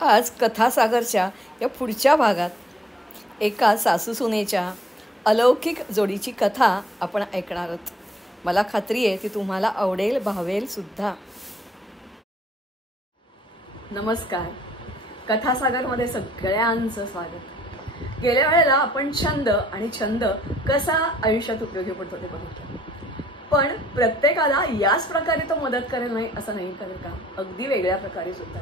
आज कथासागरच्या या पुढच्या भागात एका सासूसुनेच्या अलौकिक जोडीची कथा आपण ऐकणार आहोत. मला खात्री आहे ती तुम्हाला आवडेल, भावेल सुद्धा. नमस्कार. कथासागरमध्ये सगळ्यांचं स्वागत. गेल्या वेळेला आपण छंद आणि छंद कसा आयुष्यात उपयोगी पडतो ते बघितलं. पण प्रत्येकाला याच प्रकारे तो मदत करेल नाही असं नाही करेल का, अगदी वेगळ्या प्रकारे सुद्धा.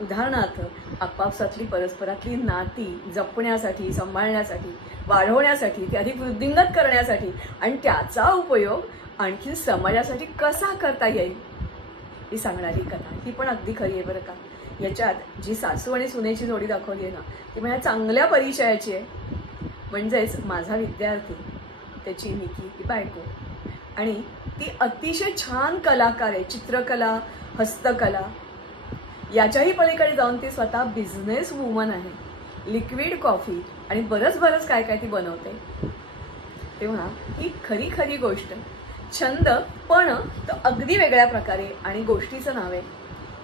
उदाहरणार्थ, आपापसातली परस्परातली नाती जपण्यासाठी, सांभाळण्यासाठी, वाढवण्यासाठी, ती अधिक वृद्धिंगत करण्यासाठी आणि त्याचा उपयोग आणखी समाजासाठी कसा करता येईल ही सांगणारी कथा. ही पण अगदी खरी आहे बरं का. याच्यात जी सासू आणि सुनेची जोडी दाखवली आहे ना, ती माझ्या चांगल्या परिचयाची आहे. म्हणजेच माझा विद्यार्थी, त्याची निकी ही बायको, आणि ती अतिशय छान कलाकार आहे. चित्रकला, हस्तकला याच्याही पलीकडे जाऊन ती स्वतः बिझनेस वुमन आहे. लिक्विड कॉफी आणि बरंच काय काय ती बनवते. तेव्हा ही खरी खरी गोष्ट, छंद पण तो अगदी वेगळ्या प्रकारे. आणि गोष्टीचं नाव आहे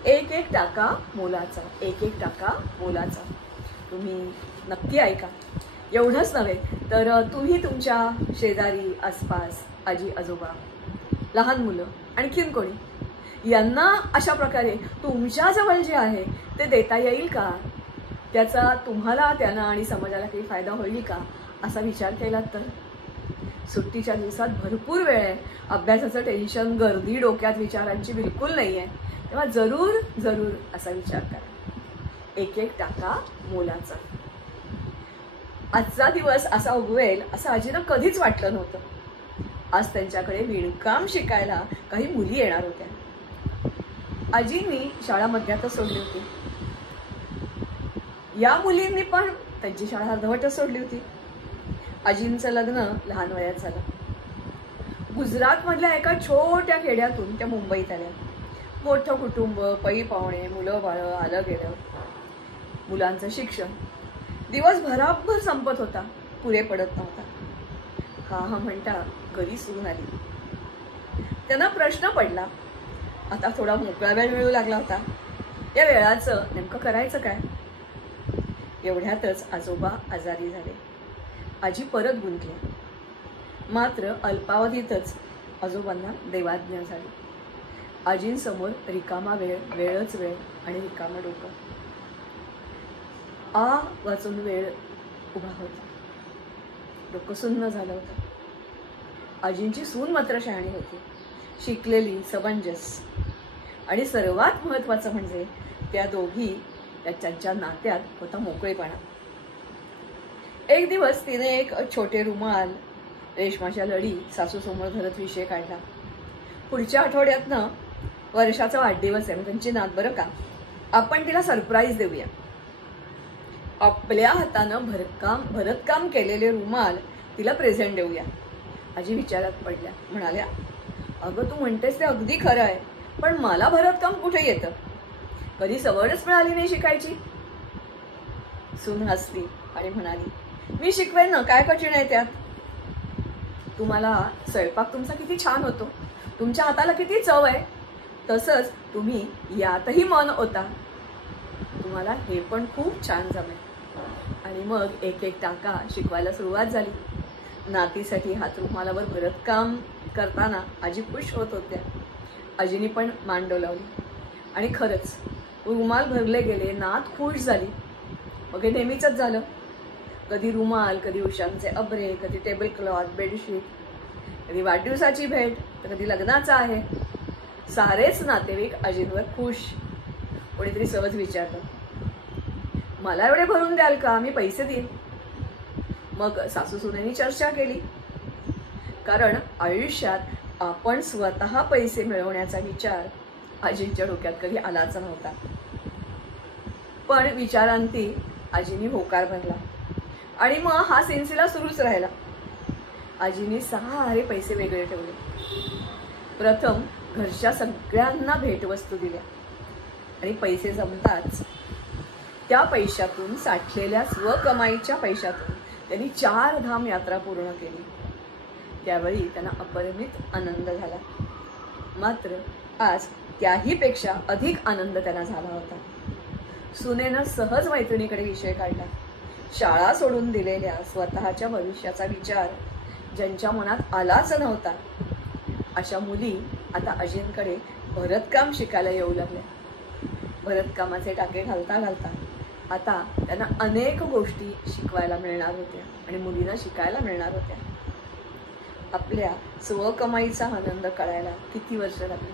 एक एक टाका मोलाचा. एक एक टाका मोलाचा. तुम्ही नक्की ऐका. एवढंच नव्हे तर तुम्ही तुमच्या शेजारी, आसपास, आजी आजोबा, लहान मुलं, आणखीन कोणी, यांना अशा प्रकारे तुमच्याजवळ जे आहे ते देता येईल का, त्याचा तुम्हाला, त्यांना आणि समाजाला काही फायदा होईल का, असा विचार केला तर. सुट्टीच्या दिवसात भरपूर वेळ आहे. अभ्यासाचं टेन्शन, गर्दी डोक्यात विचारांची बिलकुल नाही आहे. तेव्हा जरूर जरूर असा विचार करा. एक एक टाका मोलाचा. आजचा दिवस असा उगवेल असं आजीनं कधीच वाटलं नव्हतं. आज त्यांच्याकडे विणकाम शिकायला काही मुली येणार होत्या. आजींनी शाळा मध्यातच सोडली होती. या मुलींनी पण त्यांची शाळा अर्धवटच सोडली होती. आजींचं लग्न लहान वयात झालं. गुजरात मधल्या एका छोट्या खेड्यातून त्या मुंबईत आल्या. मोठं कुटुंब, पै पाहुणे, मुलं बाळं आलं गेलं. मुलांचं शिक्षण दिवसभराभर संपत होता, पुरे पडत नव्हता. हा म्हणता घरी सून आली. त्यांना प्रश्न पडला. आता थोडा मोकळा वेळ मिळू लागला होता. या वेळाचं नेमकं करायचं काय. एवढ्यातच आजोबा आजारी झाले. आजी परत गुंतली. मात्र अल्पावधीतच आजोबांना देवाज्ञा झाली. आजींसमोर रिकामा वेळ, वेळच वेळ आणि रिकामा डोकं. वाचून वेळ उभा होता. डोकं सुन्न झालं होतं. आजींची सून मात्र शहाणी होती, शिकलेली, समंजस. आणि सर्वात महत्वाचं म्हणजे त्या दोघी त्यांच्या नात्यात होता मोकळेपणा. एक दिवस तिने एक छोटे रुमाल, रेशमाच्या लढी सासू समोर धरत विषय काढला. पुढच्या आठवड्यातनं वर्षाचा वाढदिवस आहे, त्यांची नात बरं का. आपण तिला सरप्राईज देऊया. आपल्या हातानं भरतकाम केलेले रुमाल तिला प्रेझेंट देऊया. आजी विचारात पडल्या. म्हणाल्या, अगं तू म्हणतेस ते अगदी खरं आहे, पण मला भरतकाम कुठे येतं, कधी सवयच मिळाली नाही शिकायची. सून हसली आणि म्हणाली, मी शिकवेन ना, काय कठीण आहे त्यात. तुम्हाला स्वयंपाक तुमचा किती छान होतो, तुमच्या हाताला किती चव आहे, तसंच तुम्ही यातही मन होता, तुम्हाला हे पण खूप छान जमेल. आणि मग एक एक टाका शिकवायला सुरुवात झाली. नातीसाठी हातरुमालावर भरतकाम करताना आजी खुश होत होत्या. आजीनी पण मान डोलावली. आणि खरंच रुमाल भरले गेले. नात खुश झाली. मग हे नेहमीच झालं. कधी रुमाल, कधी उशांचे अब्रे, कधी टेबल क्लॉथ, बेडशीट, कधी वाढदिवसाची भेट, तर कधी लग्नाचा आहे. सारेच नातेवाईक आजींवर खुश. कोणीतरी सहज विचारलं, मला एवढे भरून द्याल का, मी पैसे देईन. मग सासू सुनेनी चर्चा केली. कारण आयुष्यात आपण स्वतः पैसे मिळवण्याचा विचार आजींच्या डोक्यात कधी आलाच नव्हता. पण विचारांती आजींनी होकार भरला. आणि मग हा सिलसिला सुरूच राहिला. आजींनी 6 पैसे वेगळे ठेवले. प्रथम घरच्या सगळ्यांना भेटवस्तू दिल्या. आणि पैसे जमताच त्या पैशातून, साठलेल्या स्वकमाईच्या पैशातून त्यांनी 4 धाम यात्रा पूर्ण केली. त्यावेळी त्यांना अपरिमित आनंद झाला. मात्र आज त्याहीपेक्षा अधिक आनंद त्यांना झाला होता. सुनेनं सहज मैत्रिणीकडे विषय काढला. शाळा सोडून दिलेल्या स्वतःच्या भविष्याचा विचार ज्यांच्या मनात आलाच नव्हता अशा मुली आता अजिंकडे भरतकाम शिकायला येऊ लागल्या. भरतकामाचे टाके घालता घालता आता त्यांना अनेक गोष्टी शिकवायला मिळणार होत्या आणि मुलींना शिकायला मिळणार होत्या. आपल्या स्वकमाईचा आनंद कळायला किती वर्ष लागली.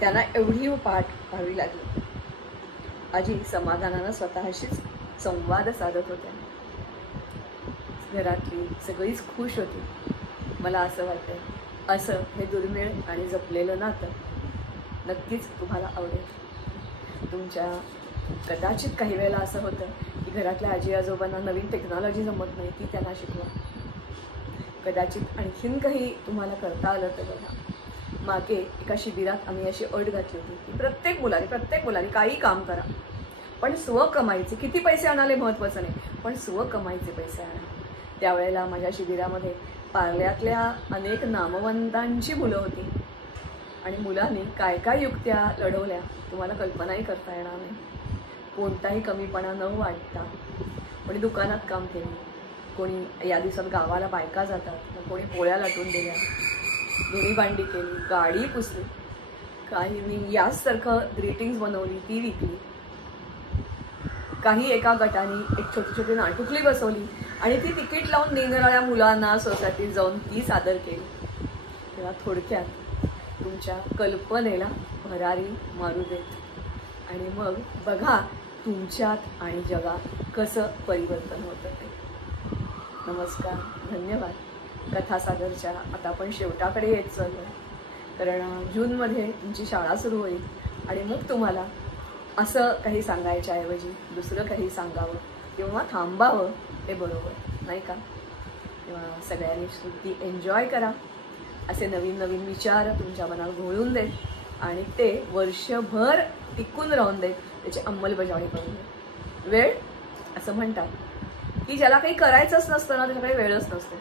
त्यांना एवढी पाठ व्हावी लागली. आजी समाधानानं स्वतःशीच संवाद साधत होत्या. घरातली सगळीच खुश होती. मला असं वाटतं असं हे दुर्मिळ आणि जपलेलं नातं नक्कीच तुम्हाला आवडेल. तुमच्या कदाचित काही वेळेला असं होतं की घरातल्या आजी आजोबांना नवीन टेक्नॉलॉजी जमत नाही ती त्यांना शिकवा. कदाचित आणखीन काही तुम्हाला करता आलं तर बघा. मागे एका शिबिरात आम्ही अशी अट घातली होती की प्रत्येक मुलाने काही काम करा, पण स्वकमाईचे, किती पैसे आणाले महत्त्वाचं नाही, पण स्वकमाईचे पैसे आणा. त्यावेळेला माझ्या शिबिरामध्ये पार्ल्यातल्या अनेक नामवंतांची मुलं होती आणि मुलांनी काय काय युक्त्या लढवल्या तुम्हाला कल्पनाही करता येणार नाही. कोणताही कमीपणा न वाटता कोणी दुकानात काम केलं, कोणी या दिवसात गावाला बायका जातात, कोणी पोळ्या लाटून दिल्या, धुणी भांडी केली, गाडी पुसली, काहींनी याचसारखं ग्रीटिंग्स बनवली ती विकली. काही एका गटाने एक छोटी छोटी नाटुकली बसवली आणि ती तिकीट लावून निरनिराळ्या मुलांना सोसायटीत जाऊन ती सादर केली. तेव्हा थोडक्यात तुमच्या कल्पनेला भरारी मारू देत आणि मग बघा तुमच्यात आणि जगात कसं परिवर्तन होतं ते. नमस्कार, धन्यवाद. कथासागरच्या आता आपण शेवटाकडे येत चाललो आहे, कारण जूनमध्ये तुमची शाळा सुरू होईल आणि मग तुम्हाला असं काही सांगायच्या ऐवजी दुसरं काही सांगावं किंवा थांबावं हे बरोबर नाही का. तेव्हा सगळ्यांनी सुट्टी एन्जॉय करा. असे नवीन नवीन विचार तुमच्या मनात घोळून देत आणि ते वर्षभर टिकून राहून देत, त्याची अंमलबजावणी करून देत. वेळ असं म्हणतात की ज्याला काही करायचंच नसतं ना त्याच्याकडे वेळच नसतो,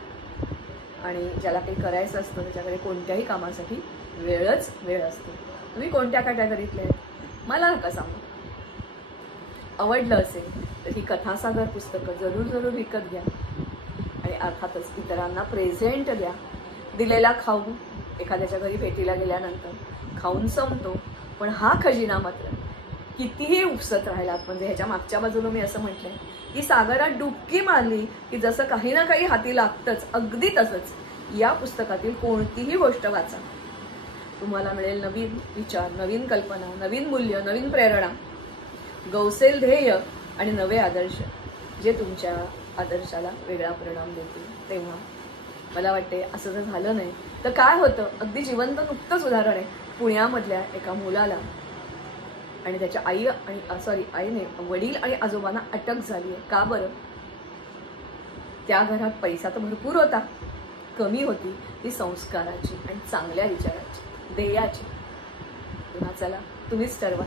आणि ज्याला काही करायचं असतं त्याच्याकडे कोणत्याही कामासाठी वेळच वेळ असतो. तुम्ही कोणत्या कॅटेगरीतले आहेत मला नका सांगू. आवडलं असेल तर ही कथासागर पुस्तकं जरूर विकत घ्या आणि अर्थातच इतरांना प्रेझेंट द्या. दिलेला खाऊ एखाद्याच्या घरी भेटीला गेल्यानंतर खाऊन संपतो, पण हा खजिना मात्र कितीही उपसत राहिलात. म्हणजे ह्याच्या मागच्या बाजूला मी असं म्हटलंय की सागरात डुबकी मारली की जसं काही ना काही हाती लागतंच, अगदी तसंच या पुस्तकातील कोणतीही गोष्ट वाचा, तुम्हाला मिळेल नवीन विचार, नवीन कल्पना, नवीन मूल्य, नवीन प्रेरणा, गवसेल ध्येय आणि नवे आदर्श जे तुमच्या आदर्शाला वेगळा परिणाम देतील. तेव्हा मला वाटते असं जर झालं नाही तर काय होतं. अगदी जिवंत नुकतंच उदाहरण आहे. पुण्यामधल्या एका मुलाला आणि त्याच्या आईने वडील आणि आजोबांना अटक झाली आहे. का बरं? त्या घरात पैसा तर भरपूर होता, कमी होती ती संस्काराची आणि चांगल्या विचाराची, ध्येयाची. तेव्हा चला तुम्हीच ठरवा,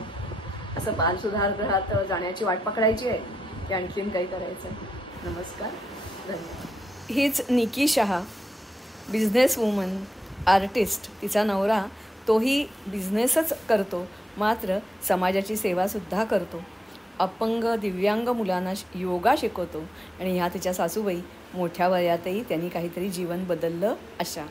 असं बालसुधारगृहात जाण्याची वाट पकडायची आहे की आणखीन काही करायचं आहे. नमस्कार, धन्यवाद. हीच निकी शहा, बिझनेस वुमन, आर्टिस्ट. तिचा नवरा तोही बिझनेसच करतो, मात्र समाजाची सेवासुद्धा करतो. अपंग दिव्यांग मुलांना योगा शिकवतो आणि ह्या तिच्या सासूबाई मोठ्या वयातही त्यांनी काहीतरी जीवन बदललं अशा.